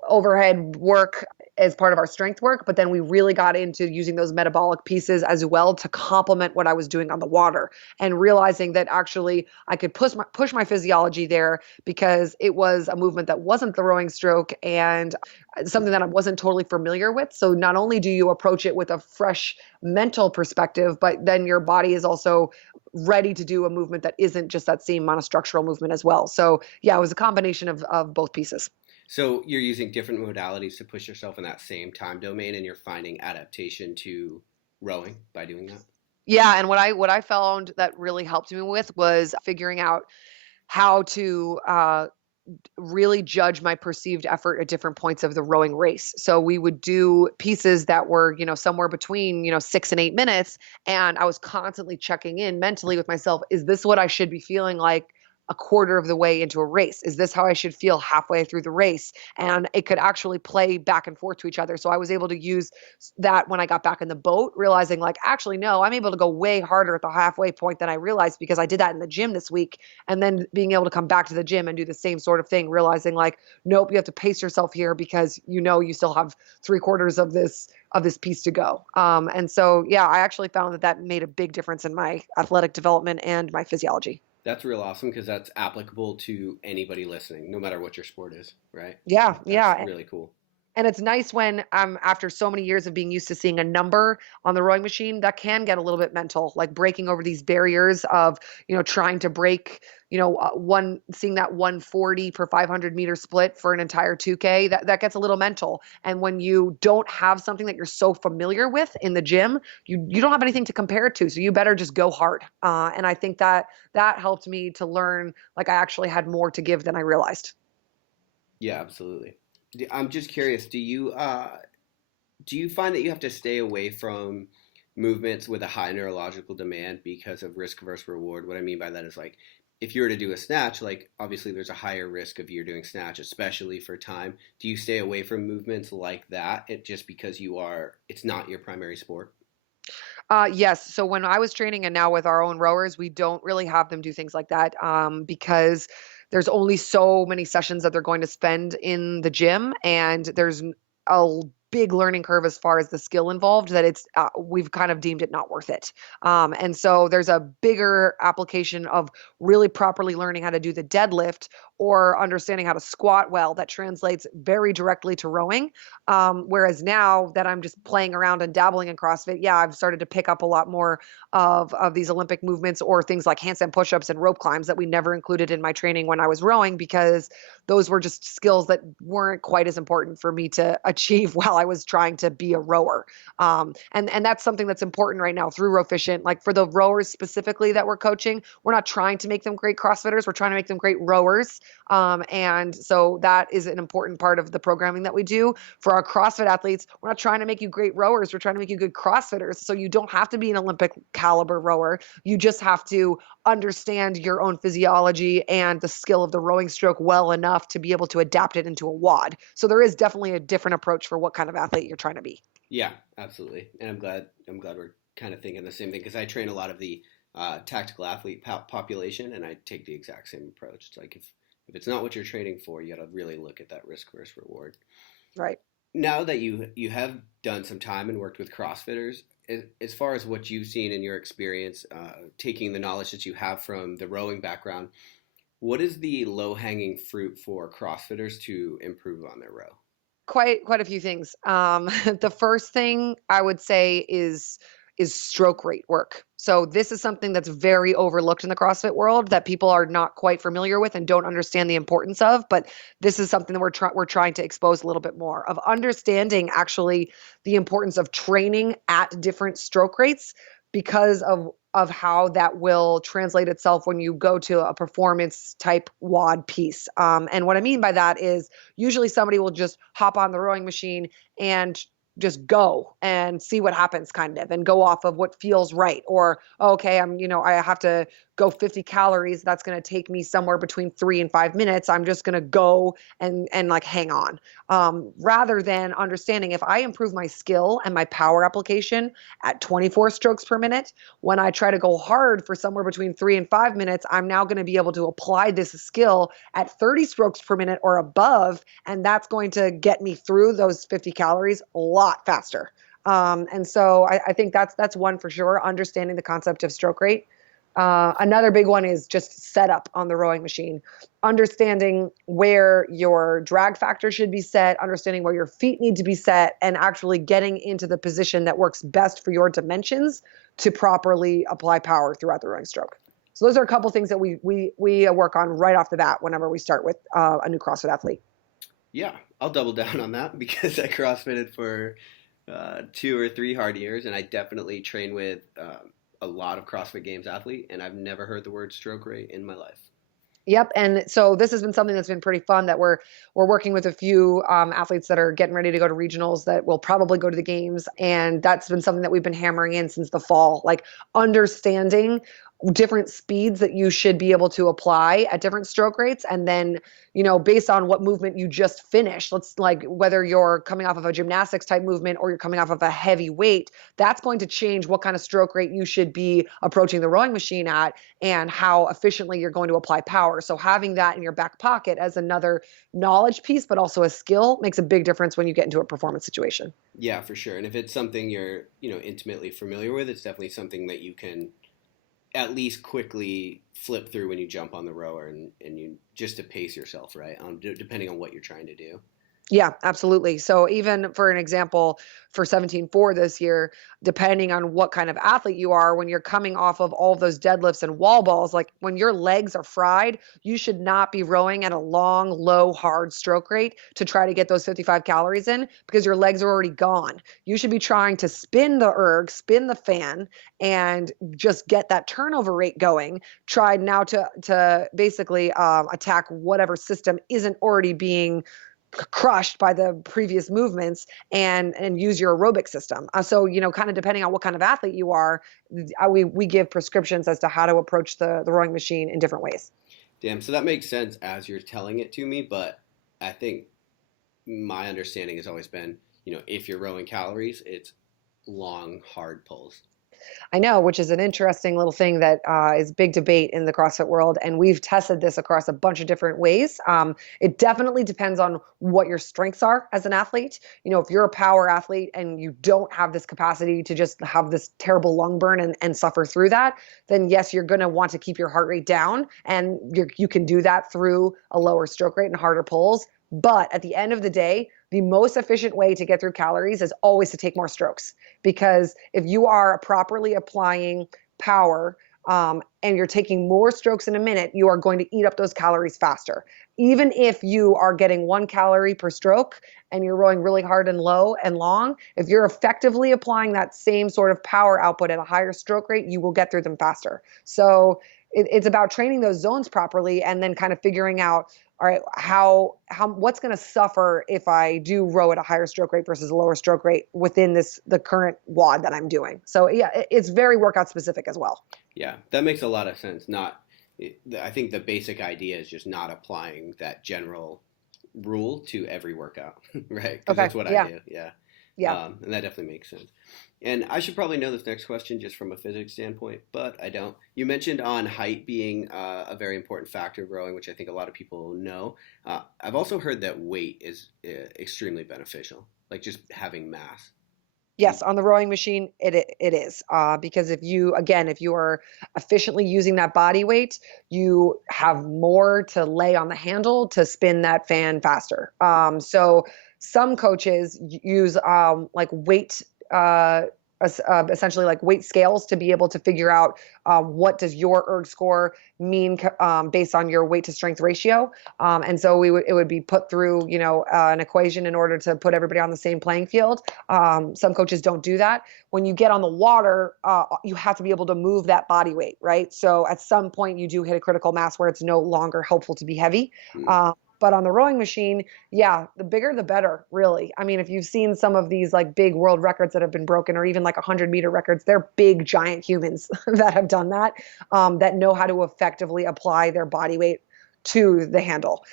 overhead work. as part of our strength work, but then we really got into using those metabolic pieces as well to complement what I was doing on the water, and realizing that actually I could push my physiology there because it was a movement that wasn't the rowing stroke and something that I wasn't totally familiar with. So not only do you approach it with a fresh mental perspective, but then your body is also ready to do a movement that isn't just that same monostructural movement as well. So yeah, it was a combination of both pieces. So you're using different modalities to push yourself in that same time domain, and you're finding adaptation to rowing by doing that. Yeah, and what I found that really helped me with was figuring out how to really judge my perceived effort at different points of the rowing race. So we would do pieces that were, somewhere between, 6 and 8 minutes. And I was constantly checking in mentally with myself. Is this what I should be feeling like a quarter of the way into a race? Is this how I should feel halfway through the race? And it could actually play back and forth to each other. So I was able to use that when I got back in the boat, realizing like, actually, no, I'm able to go way harder at the halfway point than I realized because I did that in the gym this week. And then being able to come back to the gym and do the same sort of thing, realizing like, nope, you have to pace yourself here because you still have 3/4 of this piece to go. And so, yeah, I actually found that made a big difference in my athletic development and my physiology. That's real awesome because that's applicable to anybody listening, no matter what your sport is, right? Yeah, That's yeah. really cool. And it's nice when after so many years of being used to seeing a number on the rowing machine, that can get a little bit mental, like breaking over these barriers of, trying to break, seeing that 140 per 500-meter split for an entire 2K, that gets a little mental. And when you don't have something that you're so familiar with in the gym, you don't have anything to compare it to. So you better just go hard. And I think that helped me to learn, like I actually had more to give than I realized. Yeah, absolutely. I'm just curious. Do you find that you have to stay away from movements with a high neurological demand because of risk versus reward? What I mean by that is like if you were to do a snatch, like obviously there's a higher risk of you doing snatch, especially for time. Do you stay away from movements like that just because it's not your primary sport? Yes. So when I was training and now with our own rowers, we don't really have them do things like that because there's only so many sessions that they're going to spend in the gym, and there's a big learning curve as far as the skill involved that we've kind of deemed it not worth it. And so there's a bigger application of really properly learning how to do the deadlift or understanding how to squat well that translates very directly to rowing. Whereas now that I'm just playing around and dabbling in CrossFit, yeah, I've started to pick up a lot more of these Olympic movements or things like handstand push-ups and rope climbs that we never included in my training when I was rowing because those were just skills that weren't quite as important for me to achieve while I was trying to be a rower. And that's something that's important right now through Rowficient. Like for the rowers specifically that we're coaching, we're not trying to make them great CrossFitters. We're trying to make them great rowers. And so that is an important part of the programming that we do. For our CrossFit athletes, we're not trying to make you great rowers. We're trying to make you good CrossFitters. So you don't have to be an Olympic caliber rower. You just have to understand your own physiology and the skill of the rowing stroke well enough to be able to adapt it into a WOD. So there is definitely a different approach for what kind of athlete you're trying to be. Yeah, absolutely. And I'm glad we're kind of thinking the same thing because I train a lot of the tactical athlete population, and I take the exact same approach. It's like if it's not what you're training for, you got to really look at that risk versus reward. Right. Now that you have done some time and worked with CrossFitters, as far as what you've seen in your experience, taking the knowledge that you have from the rowing background, what is the low hanging fruit for CrossFitters to improve on their row? Quite a few things. The first thing I would say is stroke rate work. So this is something that's very overlooked in the CrossFit world that people are not quite familiar with and don't understand the importance of. But this is something that we're trying to expose a little bit more of understanding actually the importance of training at different stroke rates because of how that will translate itself when you go to a performance type WOD piece. And what I mean by that is usually somebody will just hop on the rowing machine and just go and see what happens kind of and go off of what feels right or okay, I have to go 50 calories. That's going to take me somewhere between 3 and 5 minutes. I'm just going to go and like hang on. Rather than understanding if I improve my skill and my power application at 24 strokes per minute, when I try to go hard for somewhere between 3 and 5 minutes, I'm now going to be able to apply this skill at 30 strokes per minute or above. And that's going to get me through those 50 calories a lot faster. And so I think that's one for sure, understanding the concept of stroke rate. Another big one is just setup on the rowing machine, understanding where your drag factor should be set, understanding where your feet need to be set, and actually getting into the position that works best for your dimensions to properly apply power throughout the rowing stroke. So those are a couple things that we work on right off the bat whenever we start with a new CrossFit athlete. Yeah, I'll double down on that because I CrossFitted for 2 or 3 hard years, and I definitely train with a lot of CrossFit Games athlete, and I've never heard the word stroke rate in my life. Yep. And so this has been something that's been pretty fun, that we're working with a few athletes that are getting ready to go to regionals that will probably go to the games. And that's been something that we've been hammering in since the fall, like understanding different speeds that you should be able to apply at different stroke rates. And then, based on what movement you just finished, let's like whether you're coming off of a gymnastics type movement or you're coming off of a heavy weight, that's going to change what kind of stroke rate you should be approaching the rowing machine at and how efficiently you're going to apply power. So having that in your back pocket as another knowledge piece, but also a skill, makes a big difference when you get into a performance situation. Yeah, for sure. And if it's something you're, intimately familiar with, it's definitely something that you can at least quickly flip through when you jump on the rower and you just to pace yourself, right? Depending on what you're trying to do. Yeah, absolutely. So even for an example, for 17.4 this year, depending on what kind of athlete you are, when you're coming off of all of those deadlifts and wall balls, like when your legs are fried, you should not be rowing at a long, low, hard stroke rate to try to get those 55 calories in because your legs are already gone. You should be trying to spin the erg, spin the fan, and just get that turnover rate going. Try now to basically attack whatever system isn't already being crushed by the previous movements and use your aerobic system. So, kind of depending on what kind of athlete you are, we give prescriptions as to how to approach the rowing machine in different ways. Damn. So that makes sense as you're telling it to me, but I think my understanding has always been, if you're rowing calories, it's long, hard pulls. I know, which is an interesting little thing that is big debate in the CrossFit world. And we've tested this across a bunch of different ways. It definitely depends on what your strengths are as an athlete. If you're a power athlete and you don't have this capacity to just have this terrible lung burn and suffer through that, then yes, you're going to want to keep your heart rate down. And you can do that through a lower stroke rate and harder pulls. But at the end of the day, the most efficient way to get through calories is always to take more strokes. Because if you are properly applying power and you're taking more strokes in a minute, you are going to eat up those calories faster. Even if you are getting 1 calorie per stroke and you're rowing really hard and low and long, if you're effectively applying that same sort of power output at a higher stroke rate, you will get through them faster. So it's about training those zones properly and then kind of figuring out, all right, how what's going to suffer if I do row at a higher stroke rate versus a lower stroke rate within the current WOD that I'm doing. So yeah, it's very workout specific as well. Yeah, that makes a lot of sense. I think the basic idea is just not applying that general rule to every workout, right? Because that's what I do. Yeah. Yeah. And that definitely makes sense. And I should probably know this next question just from a physics standpoint, but I don't. You mentioned on height being a very important factor of rowing, which I think a lot of people know. I've also heard that weight is extremely beneficial, like just having mass. Yes, on the rowing machine, it is because if you are efficiently using that body weight, you have more to lay on the handle to spin that fan faster. So some coaches use like weight. Essentially like weight scales to be able to figure out what does your erg score mean based on your weight to strength ratio. And so it would be put through, an equation in order to put everybody on the same playing field. Some coaches don't do that. When you get on the water, you have to be able to move that body weight, right? So at some point you do hit a critical mass where it's no longer helpful to be heavy. But on the rowing machine, yeah, the bigger the better, really. I mean, if you've seen some of these like big world records that have been broken, or even like 100-meter records, they're big, giant humans that have done that, that know how to effectively apply their body weight to the handle.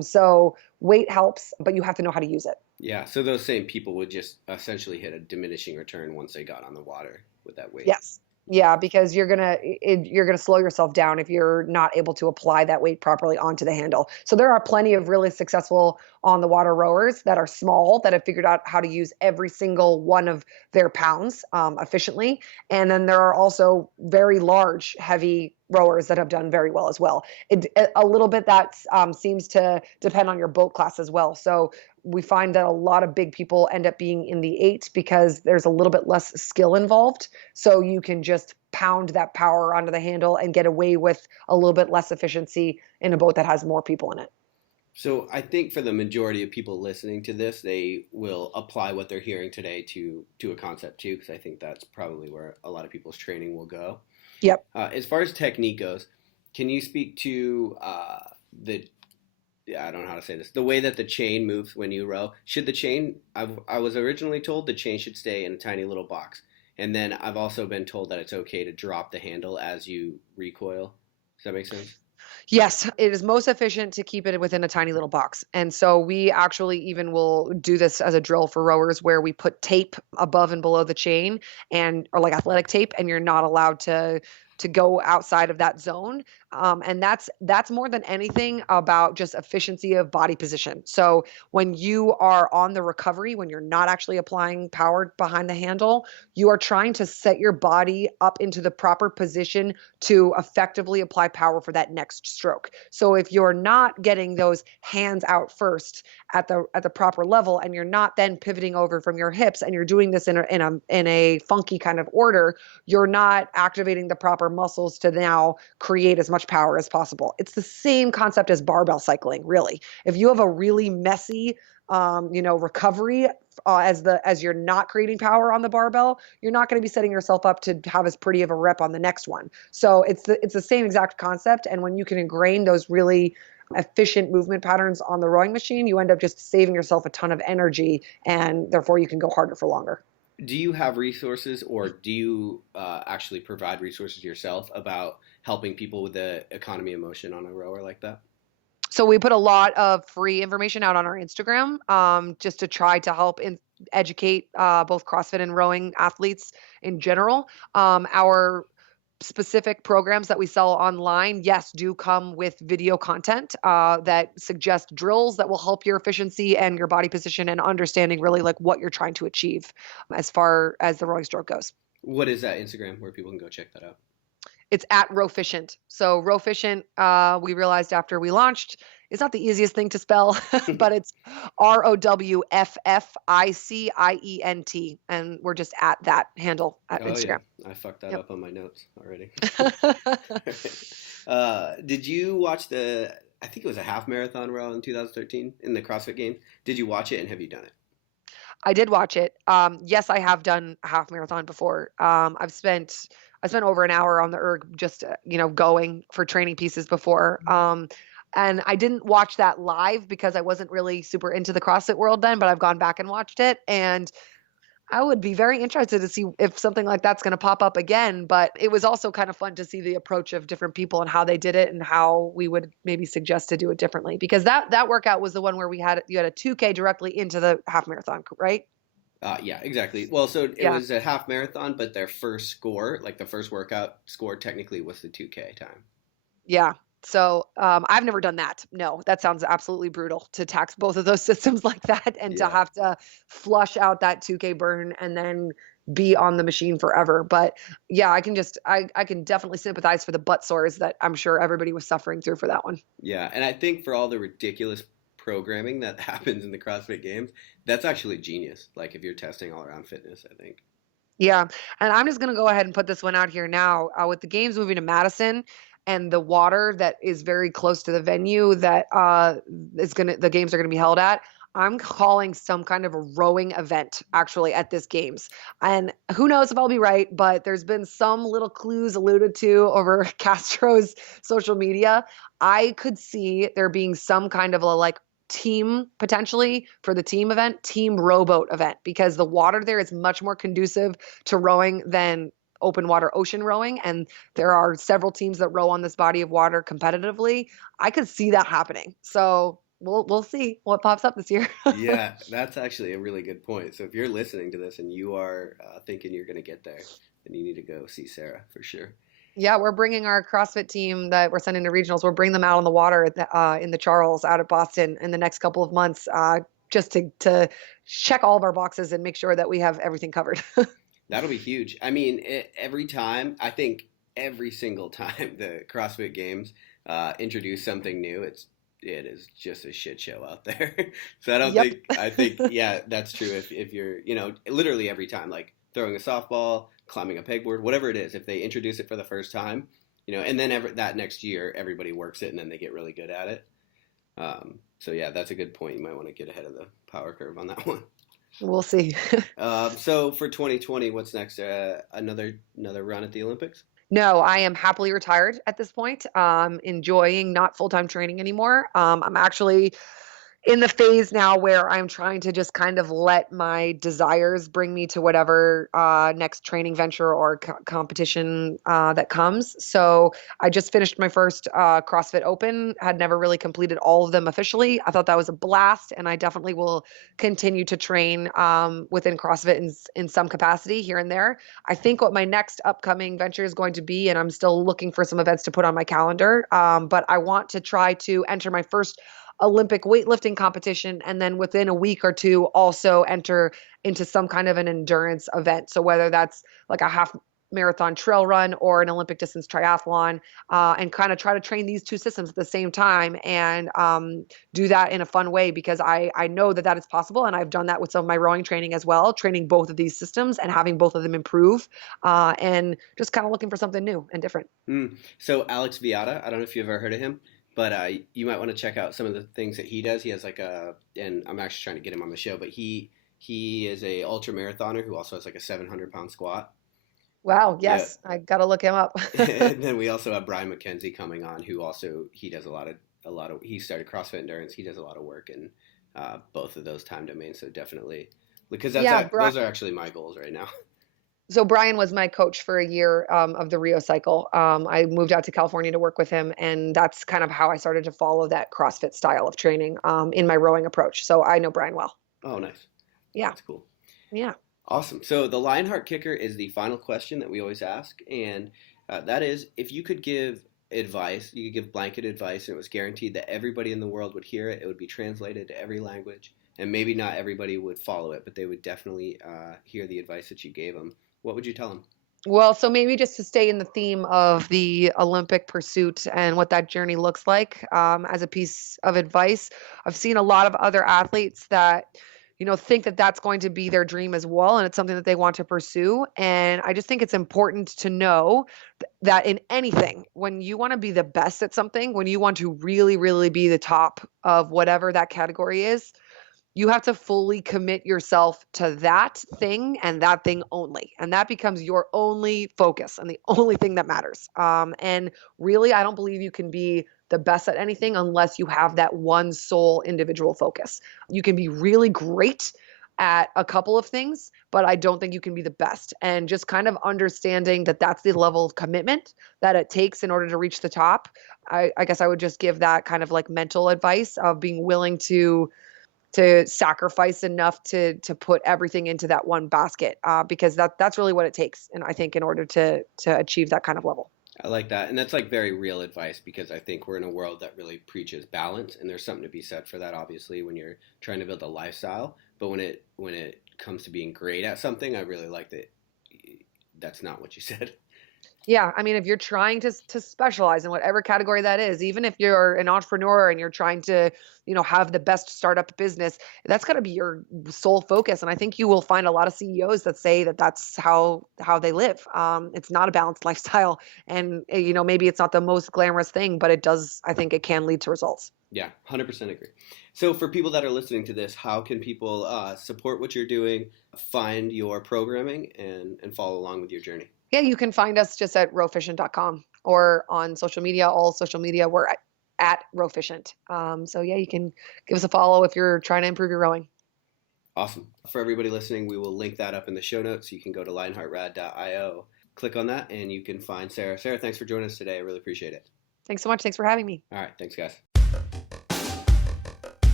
So weight helps, but you have to know how to use it. Yeah, so those same people would just essentially hit a diminishing return once they got on the water with that weight. Yes. Yeah, because you're gonna slow yourself down if you're not able to apply that weight properly onto the handle. So there are plenty of really successful on the water rowers that are small that have figured out how to use every single one of their pounds efficiently. And then there are also very large, heavy rowers that have done very well as well. A little bit that seems to depend on your boat class as well. So we find that a lot of big people end up being in the 8 because there's a little bit less skill involved. So you can just pound that power onto the handle and get away with a little bit less efficiency in a boat that has more people in it. So I think for the majority of people listening to this, they will apply what they're hearing today to a concept too, because I think that's probably where a lot of people's training will go. Yep. As far as technique goes, can you speak to the I don't know how to say this. The way that the chain moves when you row. Should the chain? I was originally told the chain should stay in a tiny little box, and then I've also been told that it's okay to drop the handle as you recoil. Does that make sense? Yes, it is most efficient to keep it within a tiny little box. And so we actually even will do this as a drill for rowers where we put tape above and below the chain, and or like athletic tape, and you're not allowed to go outside of that zone. And that's more than anything about just efficiency of body position. So when you are on the recovery, when you're not actually applying power behind the handle, you are trying to set your body up into the proper position to effectively apply power for that next stroke. So if you're not getting those hands out first at the proper level, and you're not then pivoting over from your hips, and you're doing this in a funky kind of order, you're not activating the proper muscles to now create as much power as possible. It's the same concept as barbell cycling, really. If you have a really messy recovery as you're not creating power on the barbell, you're not going to be setting yourself up to have as pretty of a rep on the next one. So it's the same exact concept. And when you can ingrain those really efficient movement patterns on the rowing machine, you end up just saving yourself a ton of energy, and therefore you can go harder for longer. Do you have resources, or do you actually provide resources yourself about helping people with the economy of motion on a rower like that? So we put a lot of free information out on our Instagram, just to try to help educate both CrossFit and rowing athletes in general. Our specific programs that we sell online, yes, do come with video content that suggest drills that will help your efficiency and your body position, and understanding really like what you're trying to achieve as far as the rowing stroke goes. What is that Instagram where people can go check that out? It's at Rowficient. So Rowficient, we realized after we launched, it's not the easiest thing to spell, but it's ROWFFICIENT, and we're just at that handle at Oh yeah, Instagram. I fucked that Yep. up on my notes already. Did you watch the? I think it was a half marathon row in 2013 in the CrossFit Games. Did you watch it, and have you done it? I did watch it. Yes, I have done a half marathon before. I spent over an hour on the erg just going for training pieces before. And I didn't watch that live because I wasn't really super into the CrossFit world then, but I've gone back and watched it, and I would be very interested to see if something like that's going to pop up again. But it was also kind of fun to see the approach of different people and how they did it, and how we would maybe suggest to do it differently. Because that workout was the one where you had a 2K directly into the half marathon, right? Yeah, exactly. Well, so it Yeah. was a half marathon, but their first score, like the first workout score, technically was the 2K time. Yeah. So I've never done that. No, that sounds absolutely brutal to tax both of those systems like that, and to Yeah. have to flush out that 2K burn and then be on the machine forever. But yeah, I can definitely sympathize for the butt sores that I'm sure everybody was suffering through for that one. Yeah, and I think for all the ridiculous programming that happens in the CrossFit Games, that's actually genius. Like if you're testing all around fitness, I think. Yeah. And I'm just going to go ahead and put this one out here now. With the games moving to Madison and the water that is very close to the venue that the games are going to be held at, I'm calling some kind of a rowing event actually at this games. And who knows if I'll be right, but there's been some little clues alluded to over Castro's social media. I could see there being some kind of a like team potentially for the team event, team rowboat event, because the water there is much more conducive to rowing than open water ocean rowing. And there are several teams that row on this body of water competitively. I could see that happening. So we'll see what pops up this year. Yeah, that's actually a really good point. So if you're listening to this and you are thinking you're going to get there, then you need to go see Sarah for sure. Yeah, we're bringing our CrossFit team that we're sending to regionals. We're bringing them out on the water in the Charles out of Boston in the next couple of months, just to check all of our boxes and make sure that we have everything covered. That'll be huge. I mean, every time, I think every single time the CrossFit Games introduce something new, it is just a shit show out there. So Yep. I think, yeah, that's true. If you're, literally every time, like throwing a softball, climbing a pegboard, whatever it is, if they introduce it for the first time, and then that next year, everybody works it and then they get really good at it. So yeah, that's a good point. You might want to get ahead of the power curve on that one. We'll see. So for 2020, what's next? Another run at the Olympics? No, I am happily retired at this point. Enjoying not full-time training anymore. I'm actually in the phase now where I'm trying to just kind of let my desires bring me to whatever next training venture or competition that comes. So I just finished my first CrossFit Open, had never really completed all of them officially. I thought that was a blast, and I definitely will continue to train within CrossFit in some capacity here and there. I think what my next upcoming venture is going to be, and I'm still looking for some events to put on my calendar, but I want to try to enter my first Olympic weightlifting competition, and then within a week or two also enter into some kind of an endurance event. So whether that's like a half marathon trail run or an Olympic distance triathlon, and kind of try to train these two systems at the same time and do that in a fun way, because I know that that is possible, and I've done that with some of my rowing training as well, training both of these systems and having both of them improve, and just kind of looking for something new and different. So Alex Viata, I don't know if you've ever heard of him, but you might want to check out some of the things that he does. He has and I'm actually trying to get him on the show, but he is a ultra marathoner who also has like a 700-pound squat. Wow, Yeah. yes, I gotta look him up. And then we also have Brian Mackenzie coming on, who also he does a lot of he started CrossFit Endurance. He does a lot of work in both of those time domains. So definitely, because Yeah, those are actually my goals right now. so Brian was my coach for a year of the Rio cycle. I moved out to California to work with him, and that's kind of how I started to follow that CrossFit style of training in my rowing approach. So I know Brian well. Oh, nice. Yeah, That's cool. yeah. Awesome. So the Lionheart Kicker is the final question that we always ask, and that is, if you could give advice, you could give blanket advice, and it was guaranteed that everybody in the world would hear it. It would be translated to every language, and maybe not everybody would follow it, but they would definitely hear the advice that you gave them. What would you tell them? Well, so maybe just to stay in the theme of the Olympic pursuit and what that journey looks like, as a piece of advice, I've seen a lot of other athletes that, think that that's going to be their dream as well, and it's something that they want to pursue. And I just think it's important to know that in anything, when you want to be the best at something, when you want to really, really be the top of whatever that category is, you have to fully commit yourself to that thing and that thing only. And that becomes your only focus and the only thing that matters. And really, I don't believe you can be the best at anything unless you have that one sole individual focus. You can be really great at a couple of things, but I don't think you can be the best. And just kind of understanding that that's the level of commitment that it takes in order to reach the top. I guess I would just give that kind of like mental advice of being willing to sacrifice enough to put everything into that one basket, because that's really what it takes. And I think in order to achieve that kind of level. I like that. And that's like very real advice, because I think we're in a world that really preaches balance, and there's something to be said for that, obviously, when you're trying to build a lifestyle. But when it comes to being great at something, I really like that that's not what you said. Yeah, I mean, if you're trying to specialize in whatever category that is, even if you're an entrepreneur and you're trying to, have the best startup business, that's got to be your sole focus. And I think you will find a lot of CEOs that say that that's how they live. It's not a balanced lifestyle, and maybe it's not the most glamorous thing, but it does. I think it can lead to results. Yeah, 100% agree. So for people that are listening to this, how can people support what you're doing, find your programming, and follow along with your journey? Yeah, you can find us just at rowfishing.com or on social media. All social media, we're at rowfishing. So yeah, you can give us a follow if you're trying to improve your rowing. Awesome. For everybody listening, we will link that up in the show notes. You can go to lionheartrad.io, click on that, and you can find Sara. Sara, thanks for joining us today. I really appreciate it. Thanks so much. Thanks for having me. All right. Thanks, guys.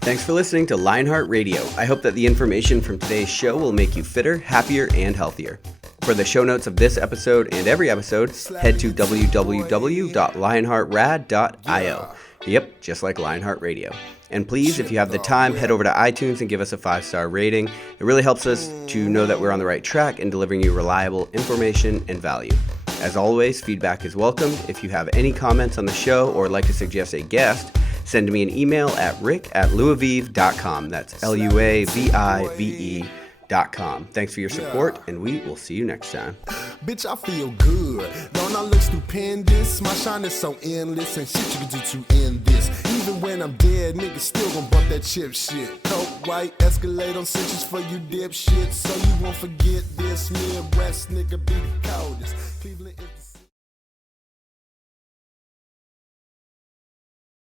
Thanks for listening to Lionheart Radio. I hope that the information from today's show will make you fitter, happier, and healthier. For the show notes of this episode and every episode, head to www.lionheartrad.io. Yep, just like Lionheart Radio. And please, if you have the time, head over to iTunes and give us a 5-star rating. It really helps us to know that we're on the right track in delivering you reliable information and value. As always, feedback is welcome. If you have any comments on the show or like to suggest a guest, send me an email at rick@luavive.com. That's LUAVIVE.com. Thanks for your support, and we will see you next time. Bitch, I feel good. Don't I look stupendous? My shine is so endless, and shit you can do to end this. Even when I'm dead, niggas still gon' bump that chip shit. Coke, white, escalate on cinches for you dipshit. So you won't forget this. Midwest nigga be the coldest. Cleveland